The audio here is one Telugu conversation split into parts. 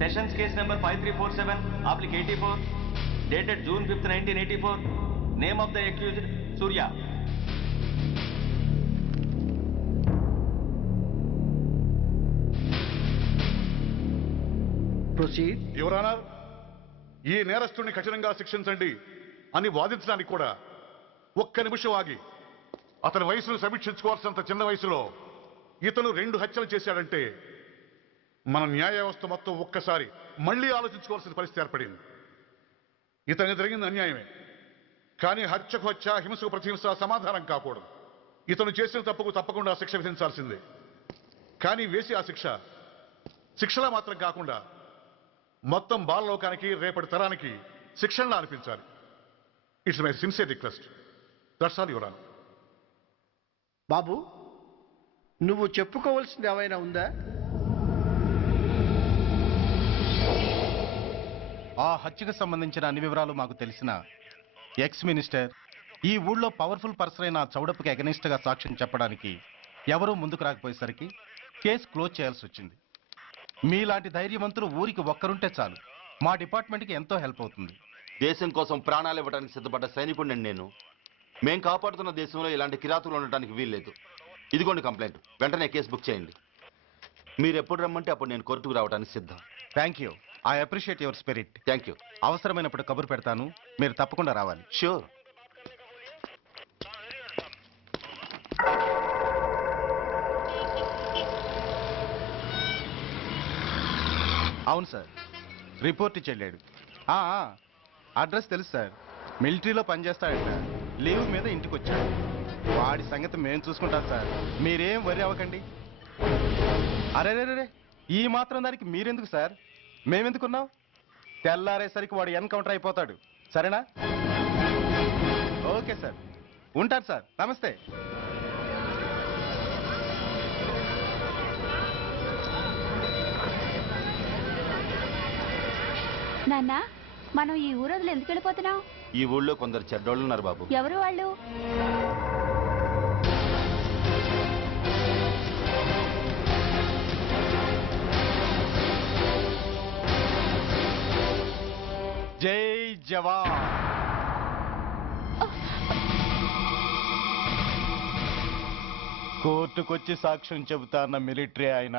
Sessions case number 5347, oblique 84, dated June 5th, 1984. Name of the accused, Surya. Proceed. Your Honor, ఈ నేరస్తుడిని కఠినంగా శిక్షించండి అని వాదించడానికి కూడా ఒక్క నిమిషం ఆగి అతని వయసును సమీక్షించుకోవాల్సినంత చిన్న వయసులో ఇతను 2 హత్యలు చేశాడంటే మన న్యాయ వ్యవస్థ మొత్తం ఒక్కసారి మళ్లీ ఆలోచించుకోవాల్సిన పరిస్థితి ఏర్పడింది. ఇతనికి జరిగింది అన్యాయమే, కానీ హత్యకు హత్య, హింసకు ప్రతిహింస సమాధానం కాకూడదు. ఇతను చేసిన తప్పుకు తప్పకుండా శిక్ష విధించాల్సిందే. కానీ వేసి ఆ శిక్షలా మాత్రం కాకుండా మొత్తం బాలలోకానికి రేపటి తరానికి శిక్షణలా అనిపించాలి. It's my sincere request. That's all your honour. బాబు, నువ్వు చెప్పుకోవాల్సింది ఏమైనా ఉందా? ఆ హత్యకు సంబంధించిన అన్ని వివరాలు మాకు తెలిసిన ఎక్స్ మినిస్టర్ ఈ ఊళ్ళో పవర్ఫుల్ పర్సన్ అయిన చౌడప్పకి అగెనిస్ట్ గా సాక్ష్యం చెప్పడానికి ఎవరూ ముందుకు రాకపోయేసరికి కేసు క్లోజ్ చేయాల్సి వచ్చింది. మీలాంటి ధైర్యవంతులు ఊరికి ఒక్కరుంటే చాలు, మా డిపార్ట్మెంట్కి ఎంతో హెల్ప్ అవుతుంది. దేశం కోసం ప్రాణాలు ఇవ్వడానికి సిద్ధపడ్డ సైనికుడిని నేను. మేం కాపాడుతున్న దేశంలో ఇలాంటి కిరాతులు ఉండటానికి వీల్లేదు. ఇదిగోండి కంప్లైంట్, వెంటనే కేసు బుక్ చేయండి. మీరు ఎప్పుడు రమ్మంటే అప్పుడు నేను కోర్టుకు రావడానికి సిద్ధం. Thank you, I appreciate your spirit. Thank you. అవసరమైనప్పుడు కబురు పెడతాను, మీరు తప్పకుండా రావాలి. షూర్. అవును సార్, రిపోర్ట్ ఇచ్చి వెళ్ళాడు. అడ్రస్ తెలుసు సార్, మిలిటరీలో పనిచేస్తాడట. లీవ్ మీద ఇంటికి వచ్చాడు. వాడి సంగతి మేము చూసుకుంటాం సార్, మీరేం వరి అవ్వకండి. అరే ఈ మాత్రం దానికి మీరెందుకు సార్, మేమెందుకున్నాం? తెల్లారేసరికి వాడు ఎన్కౌంటర్ అయిపోతాడు. సరేనా? ఓకే సార్, ఉంటారు సార్. నమస్తే. నాన్న, మనం ఈ ఊరొదిలి ఎందుకు వెళ్ళిపోతున్నాం? ఈ ఊళ్ళో కొందరు చెడ్డోళ్ళు ఉన్నారు బాబు. ఎవరు వాళ్ళు? జై జవాన్. కోర్టుకొచ్చి సాక్ష్యం చెబుతాన్న మిలిటరీ ఆయన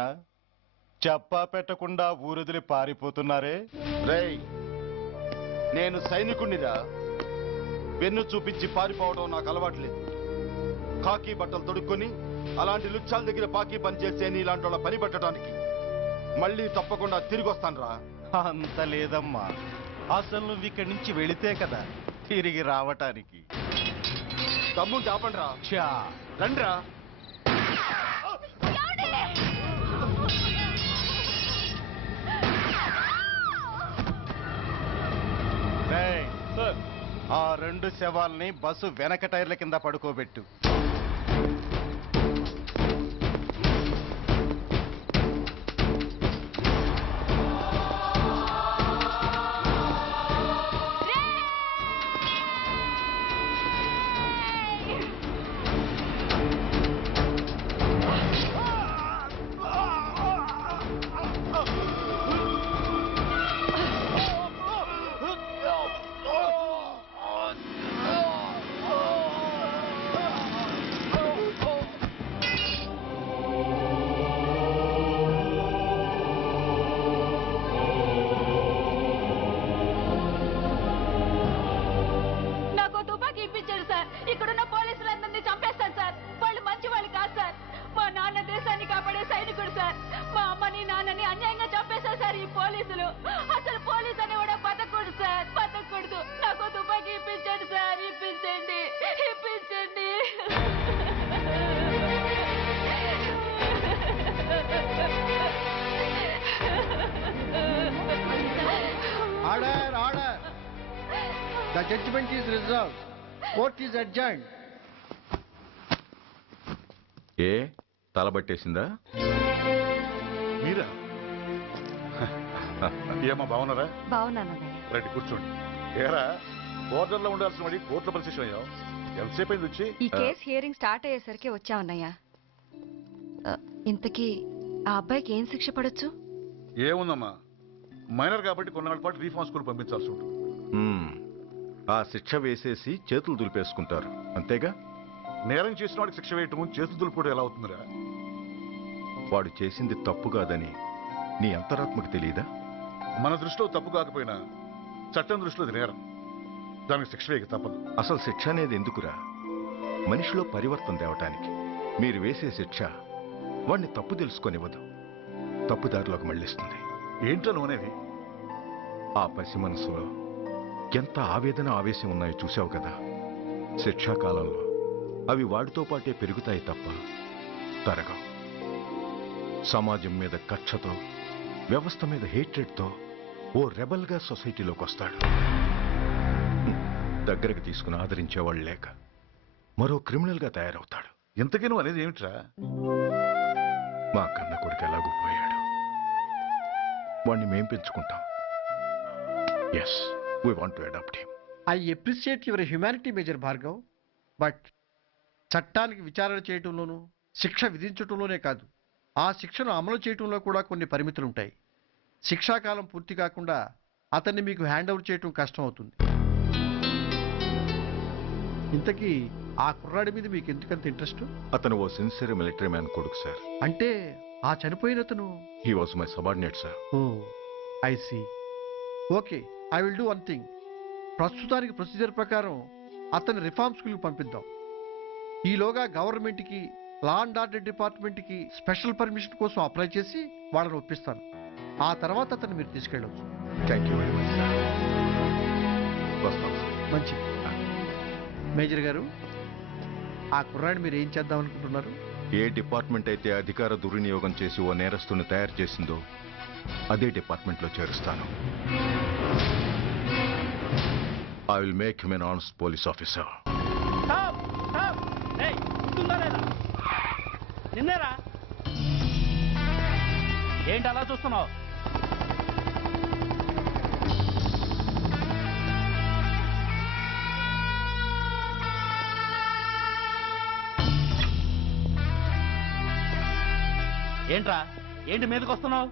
చెప్పా పెట్టకుండా ఊరొదిలి పారిపోతున్నారే. రేయ్, నేను సైనికుణ్ణిరా. వెన్ను చూపించి పారిపోవడం నాకు అలవాట్లేదు. కాకి బట్టలు తొడుక్కొని అలాంటి లుచ్చాల దగ్గర పాకి పనిచేసే ఇలాంటి వాళ్ళ పని పెట్టడానికి మళ్ళీ తప్పకుండా తిరిగి వస్తాను రా. అంత లేదమ్మా, అసలు నువ్వు ఇక్కడి నుంచి వెళితే కదా తిరిగి రావటానికి. తమ్ముంటే ఆపండి రా. రండిరా. ఆ 2 శవాల్ని బస్సు వెనక టైర్ల కింద పడుకోబెట్టు. ఇక్కడున్న పోలీసులందరినీ చంపేస్తారు సార్. వాళ్ళు మంచి వాళ్ళు కాదు సార్. మా నాన్న దేశాన్ని కాపాడే సైనికుడు సార్. మా అమ్మని నాన్నని అన్యాయంగా చంపేశారు సార్ ఈ పోలీసులు. అసలు పోలీసు అని కూడా బతకూడదు సార్, బతకూడదు. నాకు తుపాకీ ఇప్పించండి సార్, ఇప్పించండి, ఇప్పించండి. Order, order. The judgment is reserved. Court is adjourned. ఏ తలబట్టేసిందా? మీరా? ఏమా బాగున్నారా? బాగున్నానన్నయ్య. రండి కూర్చోండి. ఏరా, బోర్డర్లో ఉండాల్సిన వాడి కోర్టులో పరిశీలన అయ్యావు. ఎంతసేపు అయింది వచ్చి? ఈ కేసు హియరింగ్ స్టార్ట్ అయ్యేసరికి వచ్చామన్నయ్య. ఇంతకీ ఆ అబ్బాయికి ఏం శిక్ష పడొచ్చు? ఏముందమ్మా, మైనర్ కాబట్టి కొన్నాళ్ళ పాటు రీఫార్మ్ స్కూల్ పంపించాల్సి ఉంటుంది. ఆ శిక్ష వేసేసి చేతులు దులిపేసుకుంటారు అంతేగా? నేరం చేసిన వాడికి శిక్ష వేయటం చేతులు దులుపుడు ఎలా అవుతుందిరా? వాడు చేసింది తప్పు కాదని నీ అంతరాత్మకు తెలియదా? మన దృష్టిలో తప్పు కాకపోయినా చట్టం దృష్టిలో అది నేరం. దానికి శిక్ష వేయక తప్పదు. అసలు శిక్ష అనేది ఎందుకురా? మనిషిలో పరివర్తన తేవటానికి. మీరు వేసే శిక్ష వాడిని తప్పు తెలుసుకొనివ్వదు, తప్పుదారిలోకి మళ్ళిస్తుంది. ఏంటో నువ్వనేది? ఆ పసి మనసులో ఎంత ఆవేదన ఆవేశం ఉన్నాయో చూసావు కదా. శిక్షాకాలంలో అవి వాడితో పాటే పెరుగుతాయి తప్ప తరగవు. సమాజం మీద కక్షతో, వ్యవస్థ మీద హేట్రెడ్తో ఓ రెబల్గా సొసైటీలోకి వస్తాడు. దగ్గరకు తీసుకుని ఆదరించేవాళ్ళు లేక మరో క్రిమినల్గా తయారవుతాడు. ఇంతకీ నువ్వు అనేది ఏమిట్రా? మా కన్న కొడుకు ఎలాగూ పోయాడు, వాణ్ణి మేం పెంచుకుంటాం. Yes, we want to adopt him. I appreciate your humanity major Bhargav, but చట్టానికి విచారణ చేయటంలోనూ శిక్ష విధించటంలోనే కాదు, ఆ శిక్షను అమలు చేయటంలో కూడా కొన్ని పరిమితులుంటాయి. శిక్షాకాలం పూర్తి కాకుండా అతన్ని మీకు హ్యాండ్ ఓవర్ చేయటం కష్టం అవుతుంది. ఇంతకీ ఆ కుర్రాడి మీద మీకు ఎందుకంత ఇంట్రెస్ట్? అతను ఓ సిన్సియర్ మిలిటరీ మ్యాన్ కొడుకు సార్. అంటే ఆ చనిపోయిన అతను? He was my subordinate sir. Oh I see. Okay, I will do one thing. ప్రస్తుతానికి ప్రొసీజర్ ప్రకారం అతన్ని రిఫార్మ్ స్కూల్కి పంపిద్దాం. ఈలోగా గవర్నమెంట్కి, లా అండ్ ఆర్డర్ డిపార్ట్మెంట్కి స్పెషల్ పర్మిషన్ కోసం అప్లై చేసి వాళ్ళని ఒప్పిస్తాను. ఆ తర్వాత అతన్ని మీరు తీసుకెళ్ళవచ్చు. Thank you very much sir. వస్తాం సార్. మంచిది. మేజర్ గారు, ఆ కుర్రాడిని మీరు ఏం చేద్దాం అనుకుంటున్నారు? ఏ డిపార్ట్మెంట్ అయితే అధికార దుర్వినియోగం చేసి ఓ నేరస్తుని తయారు చేసిందో అదే డిపార్ట్మెంట్లో చేరుస్తాను. I will make him an honest police officer. నిన్నేరా? ఏంటి అలా చూస్తున్నావు? ఏంట్రా, ఏంటి మీదకి వస్తున్నావు?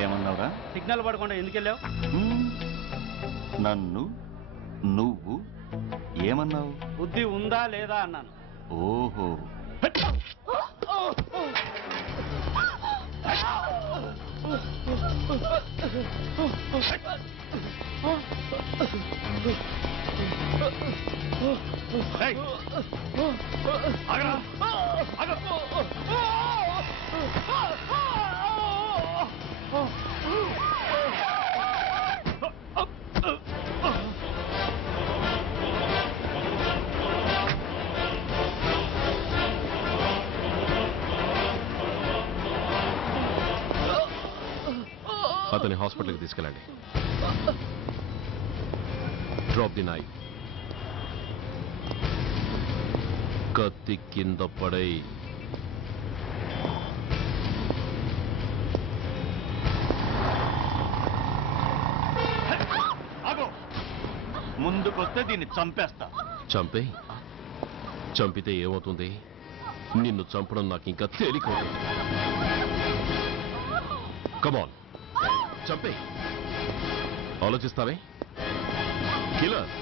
ఏమన్నావురా? సిగ్నల్ పడకుండా ఎందుకు వెళ్ళావు? నన్ను నువ్వు ఏమన్నావు? బుద్ధి ఉందా లేదా అన్నాను. ఓహో, అతని హాస్పిటల్కి తీసుకెళ్ళండి. Drop the knife. కత్తి కింద పడై. ముందుకొస్తే దీన్ని చంపేస్తా. చంపే. చంపితే ఏమవుతుంది? నిన్ను చంపడం నాకు ఇంకా తేలికవుతుంది. కమాన్, చంపే. ఆలోచిస్తావే కిల్లర్?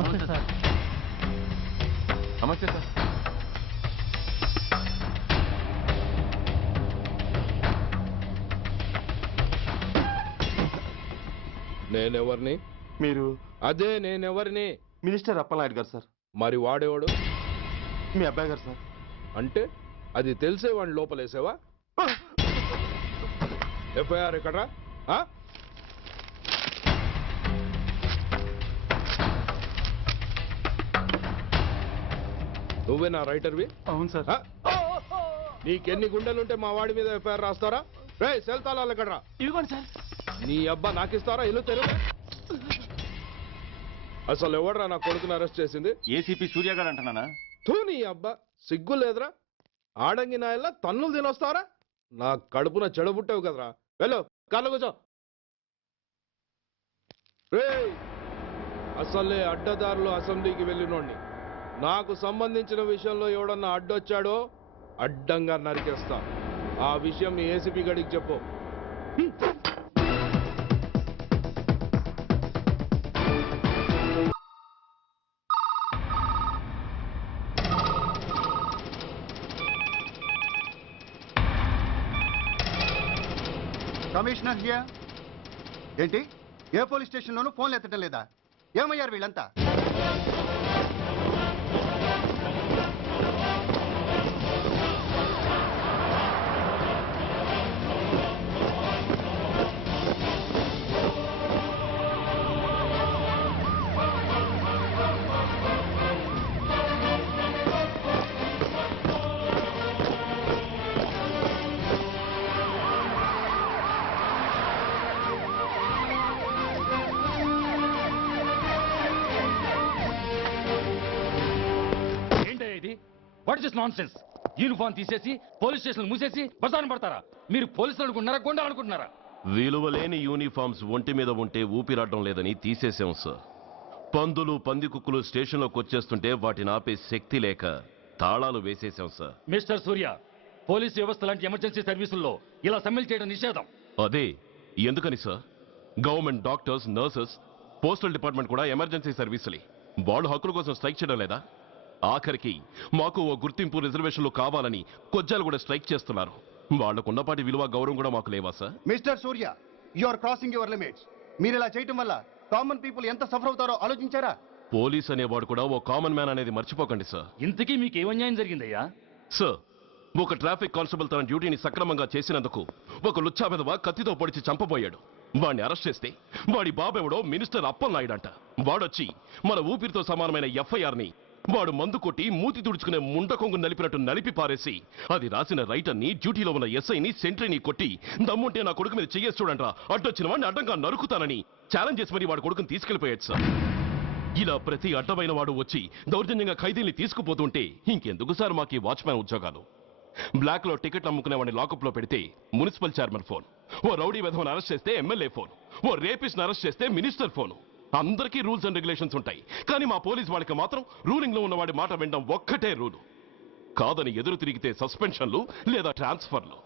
నమస్తే సార్. నమస్తే సార్. నేనెవరిని? మీరు అదే నేనెవరిని? మినిస్టర్ అప్పలనాయుడు గారు సార్. మరి వాడేవాడు? మీ అబ్బాయి గారు సార్. అంటే అది తెలిసే వాడిని లోపలేసావా? ఎఫ్ఐఆర్ ఎక్కడ్రా? ఆ? నువ్వేనా రైటర్వి? అవును సార్. ఆ? నీకెన్ని గుండెలుంటే మా వాడి మీద ఎఫ్ఐఆర్ రాస్తారా? రే సెల్ తాళాలు ఎక్కడ్రా? ఇదిగోండి సార్. నీ అబ్బా నాకిస్తారా? ఇల్లు తెరువు. అసలు ఎవడ్రా నా కొడుకుని అరెస్ట్ చేసింది? ఏసీపీ సూర్య గారు అంటున్నానా? తూ నీ అబ్బా సిగ్గు లేదురా? ఆడంగి నాయల్లా తన్నులు తినొస్తారా? నా కడుపున చెడబుట్టావు కదరా. వెళ్ళు కార్లో కూర్చో. రేయ్ అసలే అడ్డదారులు అసెంబ్లీకి వెళ్ళినోడిని. నాకు సంబంధించిన విషయంలో ఎవడన్నా అడ్డొచ్చాడో అడ్డంగా నరికేస్తా. ఆ విషయం మీ ఏసీపీ గడికి చెప్పు. Commissioner here. ఏంటి ఏ పోలీస్ స్టేషన్లోనూ ఫోన్లు ఎత్తడం లేదా? ఏమయ్యారు వీళ్ళంతా? What is nonsense? యూనిఫామ్ తీసేసి పోలీస్ స్టేషన్ మూసేసి బజారు పడతారా? మీరు పోలీసులు అనుకుంటున్నారా, గుండా అనుకుంటున్నారా? విలువలేని యూనిఫామ్స్ ఒంటి మీద ఉంటే ఊపిరాడడం లేదని తీసేసాం సార్. పందులు పందికుక్కులు స్టేషన్లోకి వచ్చేస్తుంటే వాటిని ఆపే శక్తి లేక తాళాలు వేసేసాం సార్. మిస్టర్ సూర్య, పోలీస్ వ్యవస్థ లాంటి ఎమర్జెన్సీ సర్వీసుల్లో ఇలా సమ్మెలు చేయడం నిషేధం. అదే ఎందుకని sir? Government doctors, nurses, postal department కూడా ఎమర్జెన్సీ సర్వీసులే. వాళ్ళు హక్కుల కోసం స్ట్రైక్ చేయడం లేదా? ఆఖరికి మాకు ఓ గుర్తింపు రిజర్వేషన్లు కావాలని కొజ్జాలు కూడా స్ట్రైక్ చేస్తున్నారు. వాళ్లకున్నపాటి విలువ గౌరవం కూడా మాకు లేవా sir? Mister Surya, you are crossing your limits. మీరు ఇలా చేయటం వల్ల కామన్ పీపుల్ ఎంత సఫర్ అవుతారో ఆలోచించారా? పోలీస్ అనేవాడు కూడా ఓ కామన్ మ్యాన్ అనేది మర్చిపోకండి సార్. ఇంతకీ మీకు ఏమన్యాయం జరిగిందయ్యా? సార్, ఒక ట్రాఫిక్ కానిస్టేబుల్ తన డ్యూటీని సక్రమంగా చేసినందుకు ఒక లుచ్చా విధవ కత్తితో పొడిచి చంపబోయాడు. వాడిని అరెస్ట్ చేస్తే వాడి బాబెవడో మినిస్టర్ అప్పలనాయుడు అంట. వాడొచ్చి మన ఊపిరితో సమానమైన ఎఫ్ఐఆర్ని వాడు మందు కొట్టి మూతి తుడుచుకునే ముండకొంగు నలిపినట్టు నలిపి పారేసి అది రాసిన రైటర్ని, డ్యూటీలో ఉన్న ఎస్ఐని, సెంట్రీని కొట్టి దమ్ముంటే నా కొడుకు మీద చెయ్యేసి చూడంట్రా, అడ్డొచ్చిన వాడిని అడ్డంగా నరుకుతానని ఛాలెంజ్ చేసి మరి వాడు కొడుకుని తీసుకెళ్లిపోయాడు సార్. ఇలా ప్రతి అడ్డమైన వాడు వచ్చి దౌర్జన్యంగా ఖైదీల్ని తీసుకుపోతుంటే ఇంకెందుకు సార్ మాకు ఈ వాచ్మ్యాన్ ఉద్యోగాలు? బ్లాక్ లో టికెట్ అమ్ముకునే వాడిని లాకప్ లో పెడితే మున్సిపల్ చైర్మన్ ఫోన్, ఓ రౌడీ విధవను అరెస్ట్ చేస్తే ఎమ్మెల్యే ఫోన్, ఓ రేపిస్ట్ అరెస్ట్ చేస్తే మినిస్టర్ ఫోన్. అందరికీ రూల్స్ అండ్ రెగ్యులేషన్స్ ఉంటాయి, కానీ మా పోలీస్ వాళ్ళకి మాత్రం రూలింగ్ లో ఉన్న వాడి మాట వినడం ఒక్కటే రూలు. కాదని ఎదురు తిరిగితే సస్పెన్షన్లు లేదా ట్రాన్స్ఫర్లు.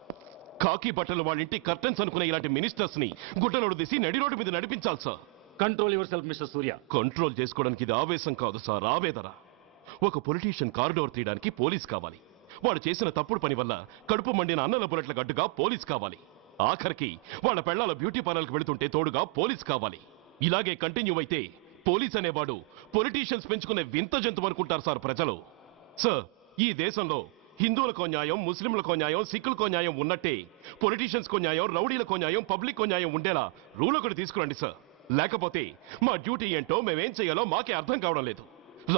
కాకి బట్టలు వాళ్ళ ఇంటి కర్టెన్స్ అనుకునే ఇలాంటి మినిస్టర్స్ ని గుడ్డనోడు తీసి నడి రోడ్డు మీద నడిపించాలి sir. Control your self mister Surya. Control చేసుకోవడానికి ఇది ఆవేశం కాదు సార్, ఆవేదన. ఒక పొలిటీషియన్ కారిడోర్ తీయడానికి పోలీస్ కావాలి. వాడు చేసిన తప్పుడు పని వల్ల కడుపు మండిన అన్నల బుల్లెట్ల గడ్డుగా పోలీస్ కావాలి. ఆఖరికి వాళ్ళ పెళ్లాల బ్యూటీ పార్లర్కి వెళుతుంటే తోడుగా పోలీస్ కావాలి. ఇలాగే కంటిన్యూ అయితే పోలీస్ అనేవాడు పొలిటీషియన్స్ పెంచుకునే వింత జంతువు అనుకుంటారు సార్ ప్రజలు. సార్, ఈ దేశంలో హిందువులకో న్యాయం, ముస్లింలకో న్యాయం, సిక్కులకో న్యాయం ఉన్నట్టే పొలిటీషియన్స్కో న్యాయం, రౌడీలకో న్యాయం, పబ్లిక్కో న్యాయం ఉండేలా రూల్ ఒకటి తీసుకురండి సార్. లేకపోతే మా డ్యూటీ ఏంటో మేమేం చేయాలో మాకే అర్థం కావడం లేదు.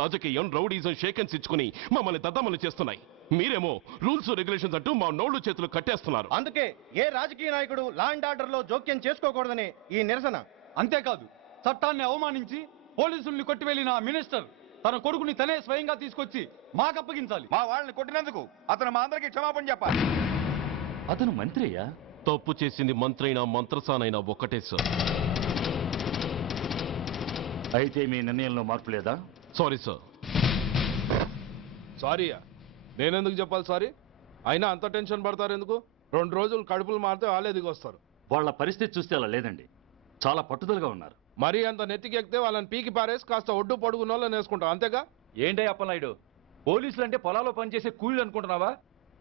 రాజకీయం, రౌడీజం షేకెన్స్ ఇచ్చుకుని మమ్మల్ని దద్దమలు చేస్తున్నాయి. మీరేమో రూల్స్ రెగ్యులేషన్స్ అంటూ మా నోళ్లు చేతులు కట్టేస్తున్నారు. అందుకే ఏ రాజకీయ నాయకుడు లా అండ్ ఆర్డర్ లో జోక్యం చేసుకోకూడదని ఈ నిరసన. అంతేకాదు, చట్టాన్ని అవమానించి పోలీసుల్ని కొట్టివెళ్లిన మినిస్టర్ తన కొడుకుని తనే స్వయంగా తీసుకొచ్చి మాకు అప్పగించాలి. మా వాళ్ళని కొట్టినందుకు అతను మా అందరికీ క్షమాపణ చెప్పాలి. అతను మంత్రి అయ్యా. తప్పు చేసింది మంత్రైనా మంత్రసానైనా ఒక్కటే సార్. అయితే మీ నిర్ణయంలో మార్పు లేదా? Sorry sir. సారీయా? నేనెందుకు చెప్పాలి సారీ? అయినా అంత టెన్షన్ పడతారు ఎందుకు? 2 రోజులు కడుపులు మారితే వాళ్ళే దిగొస్తారు. వాళ్ళ పరిస్థితి చూస్తే అలా లేదండి, చాలా పట్టుదలగా ఉన్నారు. మరీ అంత నెత్తికెక్కితే వాళ్ళని పీకి పారేసి కాస్త ఒడ్డు పొడుగున్న వాళ్ళని వేసుకుంటాం అంతేగా. ఏంటే అప్పలనాయుడు, పోలీసులు అంటే పొలాల్లో పనిచేసే కూలీలు అనుకుంటున్నావా?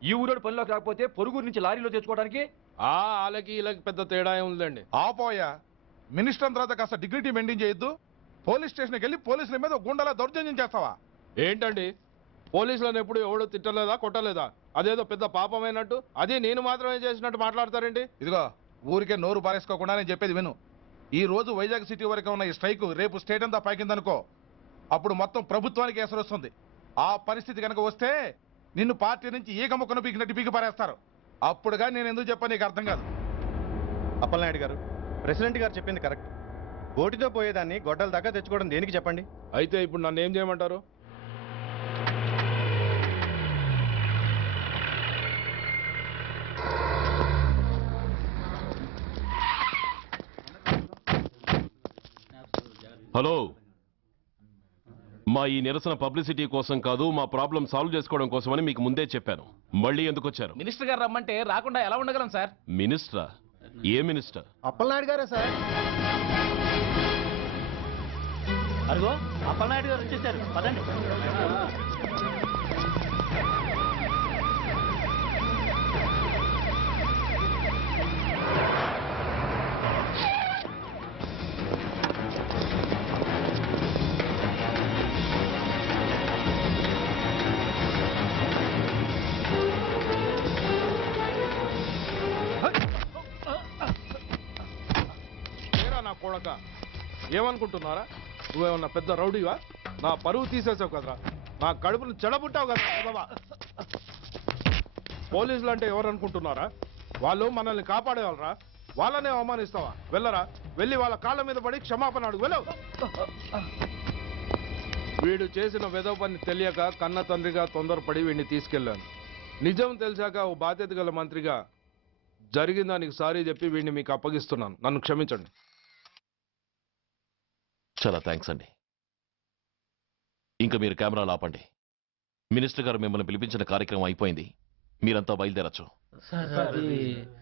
ఈ ఊరోడు పనిలోకి రాకపోతే పొరుగురు నుంచి లారీలో తెచ్చుకోవడానికి వాళ్ళకి వీళ్ళకి పెద్ద తేడా ఉందండి. ఆపోయా, మినిస్టర్ తర్వాత కాస్త డిగ్నిటీ మెయింటైన్ చేయొద్దు. పోలీస్ స్టేషన్కి వెళ్ళి పోలీసుల మీద గుండాల దౌర్జన్యం చేస్తావా? ఏంటండి, పోలీసులను ఎప్పుడు ఎవడు తిట్టలేదా కొట్టలేదా? అదేదో పెద్ద పాపమైనట్టు అది నేను మాత్రమే చేసినట్టు మాట్లాడతారండి. ఇదిగో, ఊరికే నోరు పారేసుకోకుండా నేను చెప్పేది విను. ఈ రోజు వైజాగ్ సిటీ వరకు ఉన్న ఈ స్ట్రైక్ రేపు స్టేట్ అంతా పైకిందనుకో, అప్పుడు మొత్తం ప్రభుత్వానికి ఎసరు వస్తుంది. ఆ పరిస్థితి కనుక వస్తే నిన్ను పార్టీ నుంచి ఈగ ముక్కను పీకినట్టు పీకి పారేస్తారు. అప్పుడుగా నేను ఎందుకు చెప్పాను నీకు అర్థం కాదు. అప్పలనాయుడు గారు, ప్రెసిడెంట్ గారు చెప్పింది కరెక్ట్. ఓటితో పోయేదాన్ని గొడ్డల దాకా తెచ్చుకోవడం దేనికి చెప్పండి? అయితే ఇప్పుడు నన్ను ఏం చేయమంటారు? హలో, మా ఈ నిరసన పబ్లిసిటీ కోసం కాదు, మా ప్రాబ్లం సాల్వ్ చేసుకోవడం కోసమని మీకు ముందే చెప్పాను. మళ్ళీ ఎందుకు వచ్చారు? మినిస్టర్ గారు రమ్మంటే రాకుండా ఎలా ఉండగలం సార్? మినిస్టరా? ఏ మినిస్టర్? అప్పలనాయుడు గారే సార్. అదిగో అప్పలనాయుడు గారు వచ్చేసారు, పదండి. కొడక, ఏమనుకుంటున్నారా? నువ్వేమన్నా పెద్ద రౌడీవా? నా పరువు తీసేసావు కదరా, నా కడుపును చెడబుట్టావు కదా బాబా. పోలీసులు అంటే ఎవరు అనుకుంటున్నారా? వాళ్ళు మనల్ని కాపాడేవాళ్ళరా, వాళ్ళనే అవమానిస్తావా? వెళ్ళరా, వెళ్ళి వాళ్ళ కాళ్ళ మీద పడి క్షమాపణ అడుగు, వెళ్ళవు. వీడు చేసిన వెధవ పని తెలియక కన్న తండ్రిగా తొందరపడి వీడిని తీసుకెళ్లాను. నిజం తెలిసాక ఓ బాధ్యత గల మంత్రిగా జరిగిన దానికి సారీ చెప్పి వీడిని మీకు అప్పగిస్తున్నాను. నన్ను క్షమించండి. చాలా థ్యాంక్స్ అండి. ఇంకా మీరు కెమెరాలు ఆపండి. మినిస్టర్ గారు మిమ్మల్ని పిలిపించిన కార్యక్రమం అయిపోయింది, మీరంతా బయలుదేరచ్చు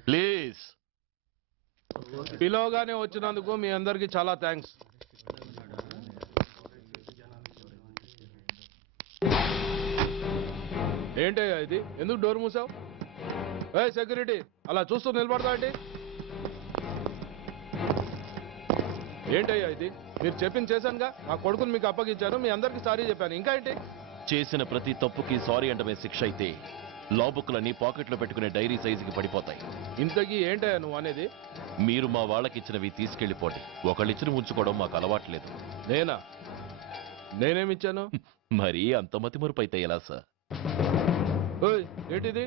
ప్లీజ్. పిలవగానే వచ్చినందుకు మీ అందరికీ చాలా థ్యాంక్స్. ఏంటయ్యా ఇది, ఎందుకు డోర్ మూసావు? ఏ సెక్యూరిటీ, అలా చూస్తూ నిలబడతా ఏంటి? ఏంటయ్యా ఇది, మీరు చెప్పింది చేశానుగా, నా కొడుకుని మీకు అప్పగించాను, మీ అందరికి సారీ చెప్పాను, ఇంకా ఏంటి? చేసిన ప్రతి తప్పుకి సారీ అంటమే శిక్ష అయితే లా బుక్లన్నీ పాకెట్లో పెట్టుకునే డైరీ సైజుకి పడిపోతాయి. ఇంతకీ ఏంటయ్యా నువ్వు అనేది? మీరు మా వాళ్ళకిచ్చినవి తీసుకెళ్లిపోండి. ఒకళ్ళిచ్చిన ఉంచుకోవడం మాకు అలవాట్లేదు. నేనా? నేనేమిచ్చాను? మరి అంత మతిమరుపు అయితే ఎలా సార్? ఏంటిది?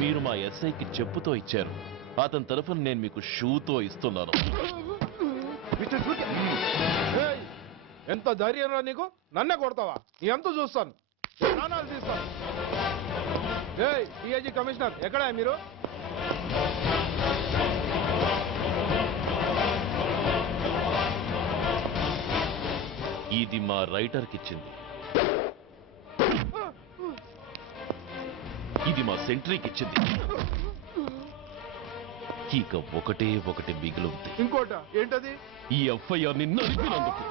మీరు మా ఎస్ఐకి చెప్పుతో ఇచ్చారు, అతని తరఫున నేను మీకు షూతో ఇస్తున్నాను. ఎంత ధైర్యం రా నీకు, నన్నే కొడతావా? నీ ఎంత చూస్తాను, ప్రాణాలు తీస్తాను. డిఐజీ కమిషనర్ ఎక్కడా మీరు? ఇది మా రైటర్కి ఇచ్చింది, ఇది మా సెంట్రీకి ఇచ్చింది. ఇక ఒకటే ఒకటి మిగిలింది. ఇంకోట ఏంటది? ఈ ఎఫ్ఐఆర్ ని నలిపినందుకు.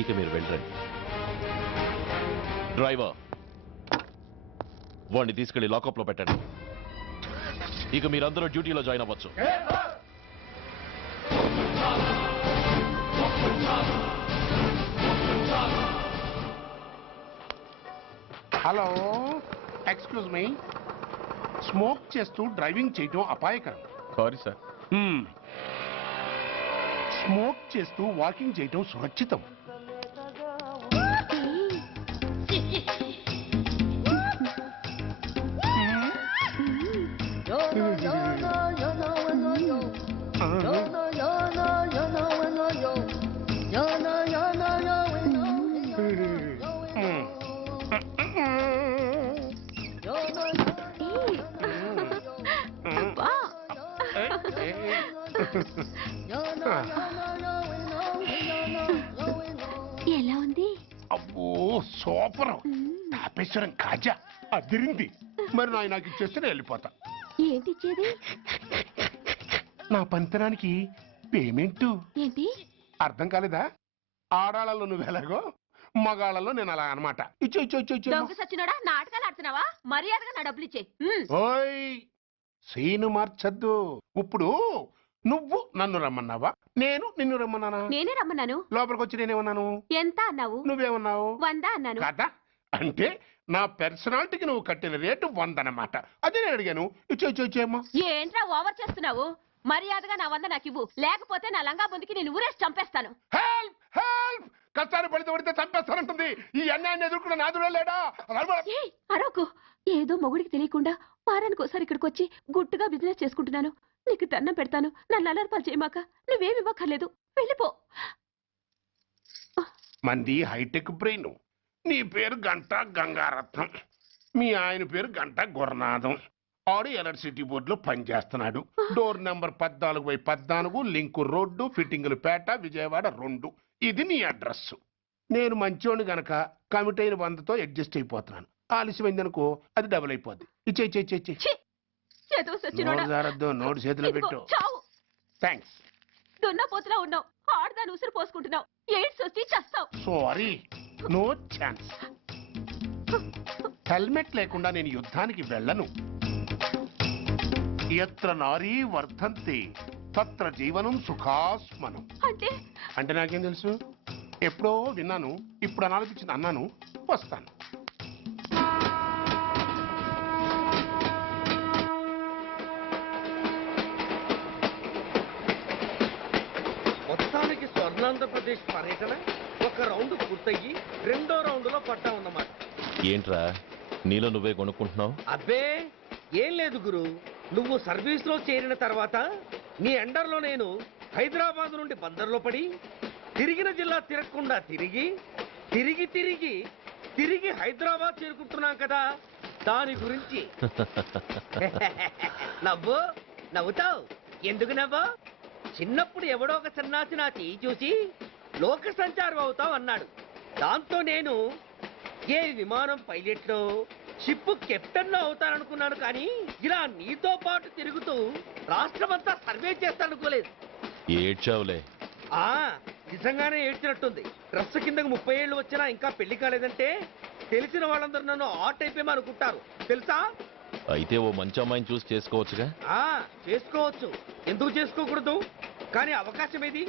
ఇక మీరు వెళ్ళండి. డ్రైవర్, వాడిని తీసుకెళ్లి లాకప్ లో పెట్టండి. ఇక మీరందరూ డ్యూటీలో జాయిన్ అవ్వచ్చు. హలో, ఎక్స్క్యూజ్ మీ, స్మోక్ చేస్తూ డ్రైవింగ్ చేయడం అపాయకరం. Sorry sir. స్మోక్ చేస్తూ వాకింగ్ చేయడం సురక్షితం. ఎలా ఉంది? అబ్బో సూపర్, తాపేశ్వరం కాజా అదిరింది. మరి నాకు ఇచ్చేస్తే నేను వెళ్ళిపోతా. ఏంటి ఇచ్చేది? నా పంతనానికి పేమెంట్. ఏంటి అర్థం కాలేదా? ఆడాళ్ళలో నువ్వు ఎలాగో మగాళ్ళలో నేను అలా అనమాట. ఇచ్చో ఇచ్చో ఇచ్చో ఇచ్చో. దొంగ సచ్చినోడా, నాటకాలు ఆడుతున్నావా? మర్యాదగా నా డబ్బులు ఇచ్చే. ఓయ్ సీను మార్చద్దు. ఇప్పుడు నువ్వు నన్ను రమ్మన్నావా, నేను నిన్ను రమ్మన్నానా? నేనే రమ్మన్నాను. లోపలికి వచ్చి నేనేమన్నాను? ఎంత అన్నావు? నువ్వేమన్నావు? 100 అన్నాను. కదా అంటే నా పర్సనాలిటీకి నువ్వు కట్టిన రేటు 100 అన్నమాట. అదే నేను అడిగాను. ఇచ్చో ఇచ్చో ఇచ్చేమ్మా. ఏంట్రా ఓవర్ చేస్తున్నావు? మర్యాదగా నా 100 నాకు ఇవ్వు, లేకపోతే నా లంగా బొందికి నేను ఊరేసి చంపేస్తాను. Help help! కష్టాన్ని పడితే చంపేస్తానంటుంది. ఈ అన్యాయాన్ని ఎదుర్కొన్న నాదుడే లేడా? అరవకు. ఏదో మొగుడికి తెలియకుండా వారానికి ఒకసారి ఇక్కడికి వచ్చి గుట్టుగా బిజినెస్ చేసుకుంటున్నాను. నీకు దండం పెడతాను, నన్ను అలర్పాలు చేయమాక. నువ్వేమి ఇవ్వక్కర్లేదు, వెళ్ళిపో. మంది హైటెక్ బ్రెయిన్. నీ పేరు గంట గంగారత్నం, మీ ఆయన పేరు గంట గురునాథం. ఆడు ఎలక్ట్రిసిటీ బోర్డులో పనిచేస్తున్నాడు. డోర్ నెంబర్ 14/14, లింకు రోడ్డు, ఫిట్టింగులు పేట, విజయవాడ 2. ఇది నీ అడ్రస్. నేను మంచోని గనక కమిట్ అయిన 100తో అడ్జస్ట్ అయిపోతున్నాను. ఆలస్యమైందనుకో అది డబుల్ అయిపోద్ది. ఇచ్చే నోటు చేతిలో పెట్టు. థ్యాంక్స్. దున్నపోతులా ఉన్నావు, ఆడదాన్ని ఉసురు పోసుకుంటున్నావు. ఎయిడ్స్ వచ్చి చస్తావు. Sorry, no chance. హెల్మెట్ లేకుండా నేను యుద్ధానికి వెళ్ళను. ఎత్ర నారీ వర్ధంతి తత్ర జీవనం సుఖాస్మనం. అంటే నాకేం తెలుసు? ఎప్పుడో విన్నాను, ఇప్పుడు అనాలపించింది అన్నాను. వస్తాను. మొత్తానికి స్వర్ణాంధ్రప్రదేశ్ పర్యటన ఒక రౌండ్ పూర్తయ్యి 2వ రౌండ్ లో పడ్డా ఉన్నమాట. ఏంట్రా నీలో నువ్వే కొనుక్కుంటున్నావు? అబ్బే ఏం లేదు గురు. నువ్వు సర్వీస్ లో చేరిన తర్వాత నీ అండర్లో నేను హైదరాబాద్ నుండి బందర్లో పడి తిరిగిన జిల్లా తిరగకుండా తిరిగి తిరిగి తిరిగి తిరిగి హైదరాబాద్ చేరుకుంటున్నాం కదా, దాని గురించి. నవ్వుతావు ఎందుకు నవ్వు? చిన్నప్పుడు ఎవడో ఒక సన్నాసి నా చేయి చూసి లోక సంచారం అవుతావు అన్నాడు. దాంతో నేను ఏ విమానం పైలట్లో, షిప్ కెప్టెన్ లో అవుతాననుకున్నాను. కానీ ఇలా నీతో పాటు తిరుగుతూ రాష్ట్రమంతా సర్వే చేస్తానుకోలేదు. ఏడ్చావులే. నిజంగానే ఏడ్చినట్టుంది. డ్రెస్ కిందకు 30 ఏళ్ళు వచ్చినా ఇంకా పెళ్లి కాలేదంటే తెలిసిన వాళ్ళందరూ నన్ను ఆట్ అయిపోయి అనుకుంటారు తెలుసా? అయితే ఓ మంచి అమ్మాయిని చూసి చేసుకోవచ్చుగా. చేసుకోవచ్చు, ఎందుకు చేసుకోకూడదు? కానీ అవకాశం ఏది?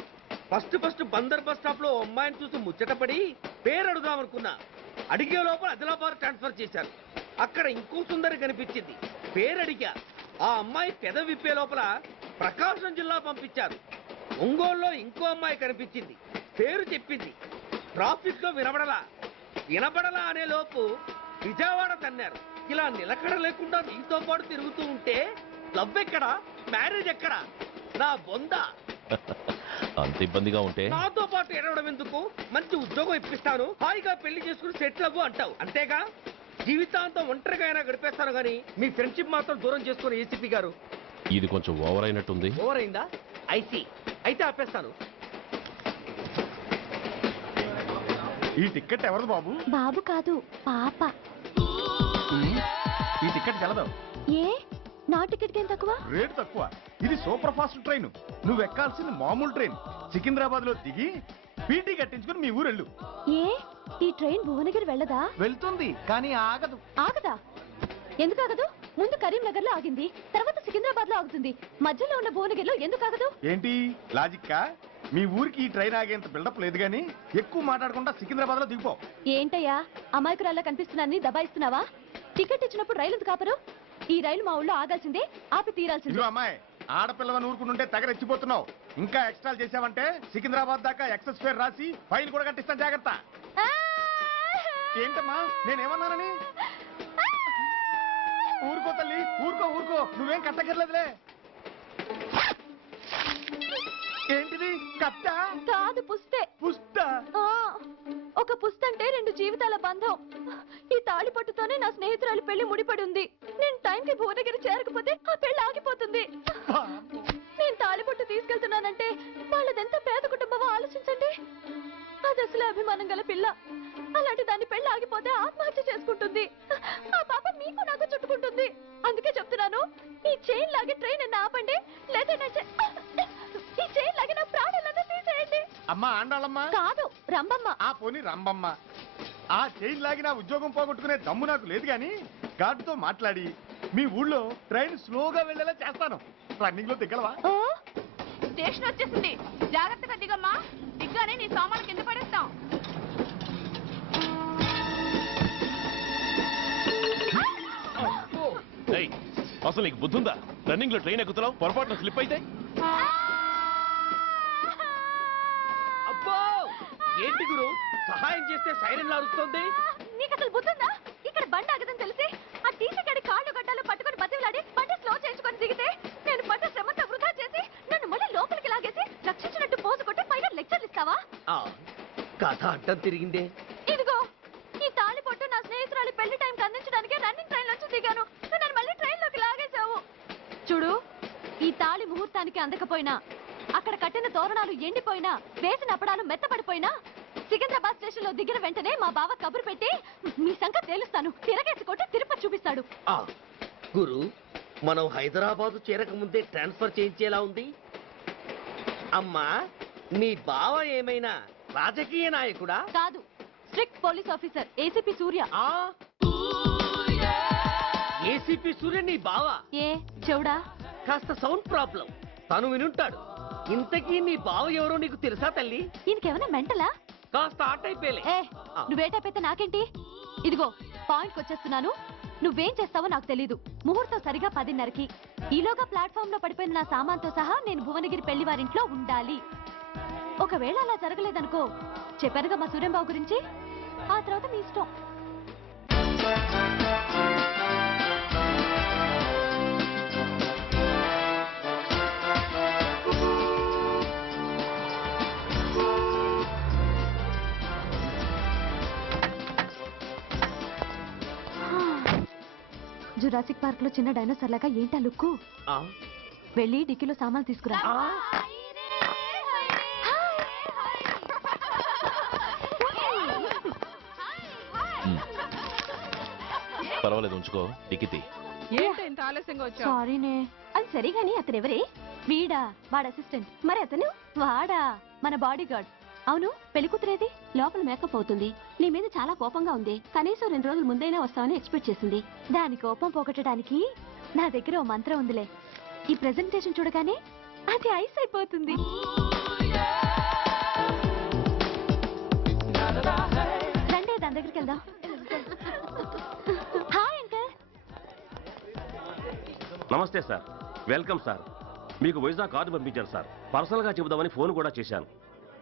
ఫస్ట్ బందర్ బస్ స్టాప్ లో అమ్మాయిని చూసి ముచ్చటపడి పేరు అడుగుదామనుకున్నా. అడిగే లోపల ఆదిలాబాద్ ట్రాన్స్ఫర్ చేశారు. అక్కడ ఇంకో సుందరి కనిపించింది, పేరు అడిగా. ఆ అమ్మాయి పెద విప్పే లోపల ప్రకాశం జిల్లా పంపించారు. ఒంగోలులో ఇంకో అమ్మాయి కనిపించింది, పేరు చెప్పింది. ట్రాఫిక్ లో వినబడలా అనే లోపు విజయవాడ తన్నారు. ఇలా నిలకడ లేకుండా నీతో పాటు తిరుగుతూ ఉంటే లవ్ ఎక్కడా, మ్యారేజ్ ఎక్కడా? నా బొంద. అంత ఇబ్బందిగా ఉంటే నాతో పాటు ఎడవడం ఎందుకు? మంచి ఉద్యోగం ఇప్పిస్తాను, హాయిగా పెళ్లి చేసుకుని సెటిల్ అవ్వు అంటావు అంతేగా? జీవితాంతం ఒంటరిగా అయినా గడిపేస్తాను కానీ మీ ఫ్రెండ్షిప్ మాత్రం దూరం చేసుకుని ఏసీపీ గారు. ఇది కొంచెం ఓవర్ అయినట్టుంది. ఓవర్ అయిందా? ఐసీ, అయితే ఆపేస్తాను. ఈ టికెట్ ఎవరిది బాబు? బాబు కాదు, పాప. ఈ టికెట్ గలదు. ఏ నా టికెట్ ఏం తక్కువ? రేటు తక్కువ. ఇది సూపర్ ఫాస్ట్ ట్రైన్. నువ్వు ఎక్కాల్సింది మామూలు ట్రైన్. సికింద్రాబాద్ లో దిగి పీటీ కట్టించుకుని మీ ఊరెళ్ళు. ఏ ఈ ట్రైన్ భువనగిరి వెళ్ళదా? వెళ్తుంది కానీ ఆగదు. ఆగదా? ఎందుకు ఆగదు? ముందు కరీంనగర్ లో ఆగింది, తర్వాత సికింద్రాబాద్ లో ఆగుతుంది. మధ్యలో ఉన్న భువనగిరిలో ఎందుకు ఆగదు? ఏంటి లాజిక్కా? మీ ఊరికి ఈ ట్రైన్ ఆగేంత బిల్డప్ లేదు గానీ ఎక్కువ మాట్లాడకుండా సికింద్రాబాద్ లో దిగిపో. ఏంటయ్యా అమాయకురాల్లా కనిపిస్తున్నాన్ని దబాయిస్తున్నావా? టికెట్ ఇచ్చినప్పుడు రైలు ఎందుకు ఆపరు? ఈ రైలు మా ఊళ్ళో ఆగాల్సిందే, ఆపి తీరాల్సిందే. అమ్మాయి, ఆడపిల్లవని ఊరుకుంటుంటే తగరెచ్చిపోతున్నావు. ఇంకా ఎక్స్ట్రా చేసావంటే సికింద్రాబాద్ దాకా ఎక్సెస్ ఫేర్ రాసి ఫైన్ కూడా కట్టిస్తాను, జాగ్రత్త. ఏంటమ్మా నేనేమన్నానని? ఊరుకో తల్లి, ఊరుకో, నువ్వేం కట్టగర్లేదులే. ఏంటిది? కట్ట కాదు, పుస్తే. పుస్తా? ఒక పుస్తంటే 2 జీవితాల బంధం. ఈ తాళి పట్టుతోనే నా స్నేహితురాలు పెళ్లి ముడిపడి ఉంది. నేను టైంకి భువనగిరి చేరకపోతే ఆ పెళ్లి ఆగిపోతుంది. నేను తాళి పట్టు తీసుకెళ్తున్నానంటే వాళ్ళదెంత పేద కుటుంబమో ఆలోచించండి. అది అసలు అభిమానం గల పిల్ల. అలాంటి దాన్ని పెళ్లి ఆగిపోతే ఆత్మహత్య చేసుకుంటుంది. ఆ పాప మీకు నాకు చుట్టుకుంటుంది. అందుకే చెప్తున్నాను, ఈ లాగి ట్రైన్ అన్న ఆపండి, లేదా ఈ చైన్ లాగి నా ప్రాణాలన్నా తీసేయండి. అమ్మా ఆండాళమ్మా కాదు, రంబమ్మ. ఆ పోనీ రంబమ్మ. ఆ చైన్ లాగి నా ఉద్యోగం పోగొట్టుకునే దమ్ము నాకు లేదు కానీ గార్డుతో మాట్లాడి మీ ఊళ్ళో ట్రైన్ స్లోగా వెళ్ళేలా చేస్తాను. రన్నింగ్ లో దిగలవా? స్టేషన్ వచ్చేసింది, జాగ్రత్తగా దిగమ్మా. దిగ్గానే నీ సామాన్లు కింద పడేస్తాం. అసలు నీకు బుద్ధుందా? రన్నింగ్ లో ట్రైన్ ఎక్కుతున్నావు, పొరపాటున స్లిప్ అయితే? అబ్బో ఏంటి గురు, సహాయం చేస్తే సైరన్ అరుస్తోంది. నీకు అసలు బుద్ధుందా? ఇక్కడ బండి ఆగదని తెలిసి ఆ టీసీ గడి కాళ్ళు గడ్డాలు పట్టుకొని బతిలాడి బండి స్లో చేయించుకొని దిగితే నేను పడ్డ శ్రమంతా వృధా చేసి నన్ను మళ్ళీ లోపలికి లాగేసి రక్షించినట్టు పోజు కొట్టి పైన లెక్చర్లు ఇస్తావా? కథ అడ్డం తిరిగిందే. ఇదిగో ఈ తాళి పొట్టు నా స్నేహితురాలి పెళ్లి టైంకి అందించడానికి రన్నింగ్ ట్రైన్ నుంచి దిగాను. నన్ను మళ్ళీ ట్రైన్ లోకి లాగేశావు. చూడు, ఈ తాళి ముహూర్తానికి అందకపోయినా, అక్కడ కట్టిన తోరణాలు ఎండిపోయినా, వేసిన అప్పడాలు మెత్తపడిపోయినా, సికింద్రాబాద్ స్టేషన్ లో దిగిన వెంటనే మా బావ కబురు పెట్టి మీ సంగతి తేలుస్తాను, తిరగేసి కొట్టి తిరుపతి చూపిస్తాడు. గురు, మనం హైదరాబాద్ చేరక ముందే ట్రాన్స్ఫర్ చేయించేలా ఉంది. అమ్మా, నీ బావ ఏమైనా రాజకీయ నాయకుడా? కాదు, స్ట్రిక్ట్ పోలీస్ ఆఫీసర్, ఏసీపీ సూర్య. ఏసీపీ సూర్య నీ బావ? ఏ చెవుడా? కాస్త సౌండ్ ప్రాబ్లం, తను వినుంటాడు. ఇంతకీ నీ బావ ఎవరో నీకు తెలుసా తల్లి? ఈయనకేమైనా మెంటలా? కాస్త ఆట అయిపోయలే. నువ్వేటైపోతే నాకేంటి? ఇదిగో పాయింట్కి వచ్చేస్తున్నాను. నువ్వేం చేస్తావో నాకు తెలీదు. ముహూర్తం సరిగా 10:30కి. ఈలోగా ప్లాట్ఫామ్ లో పడిపోయిన నా సామాన్తో సహా నేను భువనగిరి పెళ్లి వారింట్లో ఉండాలి. ఒకవేళ అలా జరగలేదనుకో, చెప్పానుగా మా సూర్యంబాబు గురించి, ఆ తర్వాత మీ ఇష్టం. జురాసిక్ పార్క్ లో చిన్న డైనోసార్ లాగా ఏంటా లుక్కు? వెళ్ళి డిక్కీలో సామాన్లు తీసుకురా. పర్వాలేదు, ఉంచుకో. టికెట్ ఏంటి ఇంత ఆలస్యంగా వచ్చావు? సారీనే. అది సరిగాని అతను ఎవరే? వీడా, వాడు అసిస్టెంట్. మరి అతను? వాడా, మన బాడీ గార్డ్. అవును, పెళ్లి కూతురేది? లోపల మేకప్ అవుతుంది. నీ మీద చాలా కోపంగా ఉంది. కనీసం 2 రోజుల ముందైనా వస్తావని ఎక్స్పెక్ట్ చేసింది. దాని కోపం పోగొట్టడానికి నా దగ్గర ఓ మంత్రం ఉందిలే. ఈ ప్రెజెంటేషన్ చూడగానే అది ఐస్ అయిపోతుంది. రండి, దాని దగ్గరికి వెళ్దాం. Hi uncle. నమస్తే సార్, వెల్కమ్ సార్. మీకు వైజాగ్ కార్డు పంపించారు సార్. పర్సనల్ గా చెబుదామని ఫోన్ కూడా చేశాను.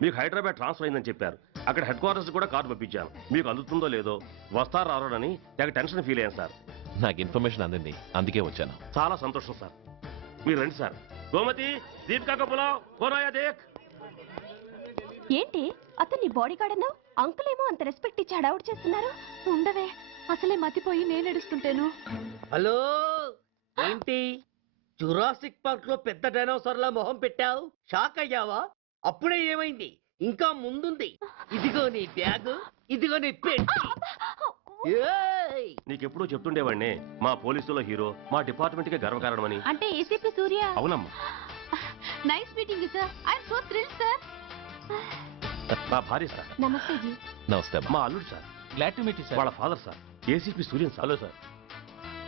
మీకు హైదరాబాద్ ట్రాన్స్ఫర్ అయిందని చెప్పారు. అక్కడ హెడ్ క్వార్టర్స్ కూడా కార్డు పంపించాను. మీకు అందుతుందో లేదో, వస్తారో రారోనని నాకు టెన్షన్ ఫీల్ అయ్యాను సార్. నాకు ఇన్ఫర్మేషన్ అందింది, అందుకే వచ్చాను. చాలా సంతోషం సార్. మీరు రండి సార్. గోమతి, దీపికా కపులావ్, కోనాయా దేక్. ఏంటి అతన్ని బాడీ గార్డ్ అన్నావు? అంకుల్ ఏమో అంత రెస్పెక్ట్ ఇచ్చి హడావుడు చేస్తున్నారు. ఉండవే, అసలే మతిపోయి నేను ఎడుస్తుంటాను. హలో, ఏంటి జురాసిక్ పార్క్ లో పెద్ద డైనోసార్ లా మొహం పెట్టావు? షాక్ అయ్యావా? అప్పుడే ఏమైంది? ఇంకా ముందుంది. ఇదిగో నీ బ్యాగ్, ఇదిగో నీ పెట్టి. నీకెప్పుడు చెప్తుండేవాడిని, మా పోలీసులో హీరో, మా డిపార్ట్మెంట్ కి గర్వకారణమని. అంటే ఏసీపీ సూర్య. అవునమ్మా. Nice meeting you sir. I am so thrilled sir. నా భార్య సార్. నమస్తే జీ. నమస్తే. మా అల్లుడు sir. Glad to meet you sir. వాళ్ళ father sir, ACP Suryan sir. Hello sir.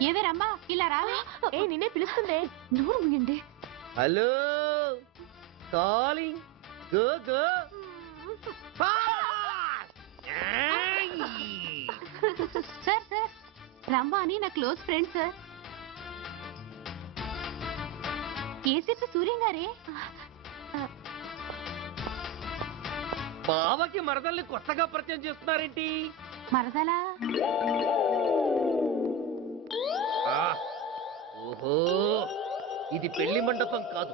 ఏవే రమ్మా, ఇలా రావే. ఏ నిన్నే పిలుస్తుందే. నోరు మూయండి. Hello, calling. Go go. Sir sir, Ramma అని నా close friend sir. ACP Suryam గారే. బావకి మరదల్ని కొత్తగా పరిచయం చేస్తున్నారేంటి? మరదలా? ఓహో, ఇది పెళ్లి మండపం కాదు,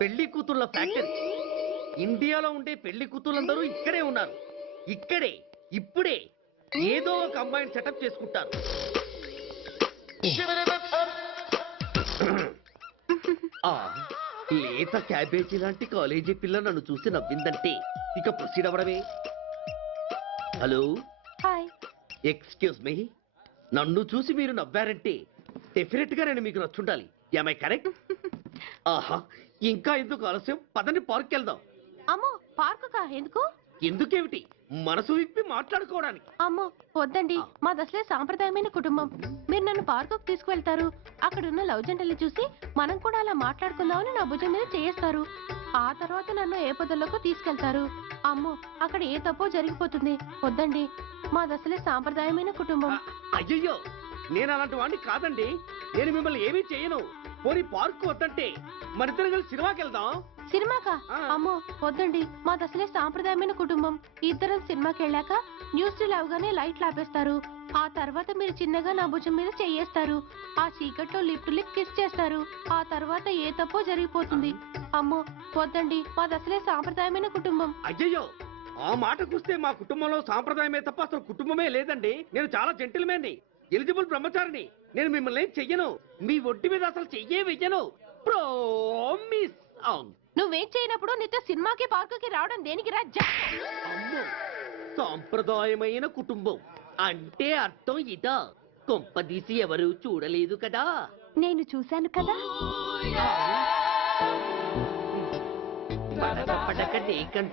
పెళ్లి కూతుళ్ళ ఫ్యాక్టరీ. ఇండియాలో ఉండే పెళ్లి కూతుళ్ళందరూ ఇక్కడే ఉన్నారు. ఇక్కడే ఇప్పుడే ఏదో ఒక అమ్మాయిని సెటప్ చేసుకుంటారు. లేత క్యాబేజీ లాంటి కాలేజీ పిల్ల నన్ను చూసి నవ్విందంటే ఇక ప్రొసీడ్ అవ్వడమే. Hello, hi. ఎక్స్క్యూజ్ మీ, నన్ను చూసి మీరు నవ్వారంటే డెఫినెట్ గా నేను మీకు నచ్చుండాలి. ఏమై కరెక్ట్? ఆహా, ఇంకా ఎందుకు ఆలస్యం? పదండి పార్క్ వెళ్దాం. అమ్మో పార్కుకా? ఎందుకు? ఎందుకేమిటి, మనసు విప్పి మాట్లాడుకోవడానికి. అమ్మో వద్దండి, మాది అసలే సాంప్రదాయమైన కుటుంబం. మీరు నన్ను పార్కుకు తీసుకువెళ్తారు, అక్కడున్న లవ్ జంటలు చూసి మనం కూడా అలా మాట్లాడుకుందామని నా భుజం మీద చేస్తారు. ఆ తర్వాత నన్ను ఏ పొదల్లోకి తీసుకెళ్తారు. అమ్మో అక్కడ ఏ తప్పో జరిగిపోతుంది. వద్దండి, మాది అసలే సాంప్రదాయమైన కుటుంబం. అయ్యయ్యో, నేను అలాంటి వాడిని కాదండి. నేను మిమ్మల్ని ఏమీ చేయను. పోనీ పార్క్ వద్దంటే మరిద్దరం కలిసి సినిమాకి వెళ్దాం. సినిమాకా? అమ్మో వద్దండి, మాది అసలే సాంప్రదాయమైన కుటుంబం. ఇద్దరం సినిమాకి వెళ్ళాక న్యూస్ అవగానే లైట్లు ఆపేస్తారు. ఆ తర్వాత మీరు చిన్నగా నా భుజం మీద చెయ్యేస్తారు. ఆ చీకట్లో లిప్ టు లిప్ కిస్ చేస్తారు. ఆ తర్వాత ఏ తప్పో జరిగిపోతుంది. అమ్మో వద్దండి, మాది అసలే సాంప్రదాయమైన కుటుంబం. అయ్యయ్యో, ఆ మాటకొస్తే మా కుటుంబంలో సాంప్రదాయమే తప్ప అసలు కుటుంబమే లేదండి. నేను చాలా జెంటిల్మెన్ని, ఎలిజిబుల్ బ్రహ్మచారిని. నేను మిమ్మల్ని ఏం చెయ్యను. మీ ఒంటి మీద అసలు చెయ్యే వెయ్యను. ప్రామిస్. అవును. నువ్వేం చేయనప్పుడు నీతో సినిమాకి పార్కుకి రావడం దేనికి రా? అమ్మో, సాంప్రదాయమైన కుటుంబం అంటే అర్థం ఇదా? కొంపదీసి ఎవరు చూడలేదు కదా? నేను చూశాను కదా. పడక నీ కంట్లో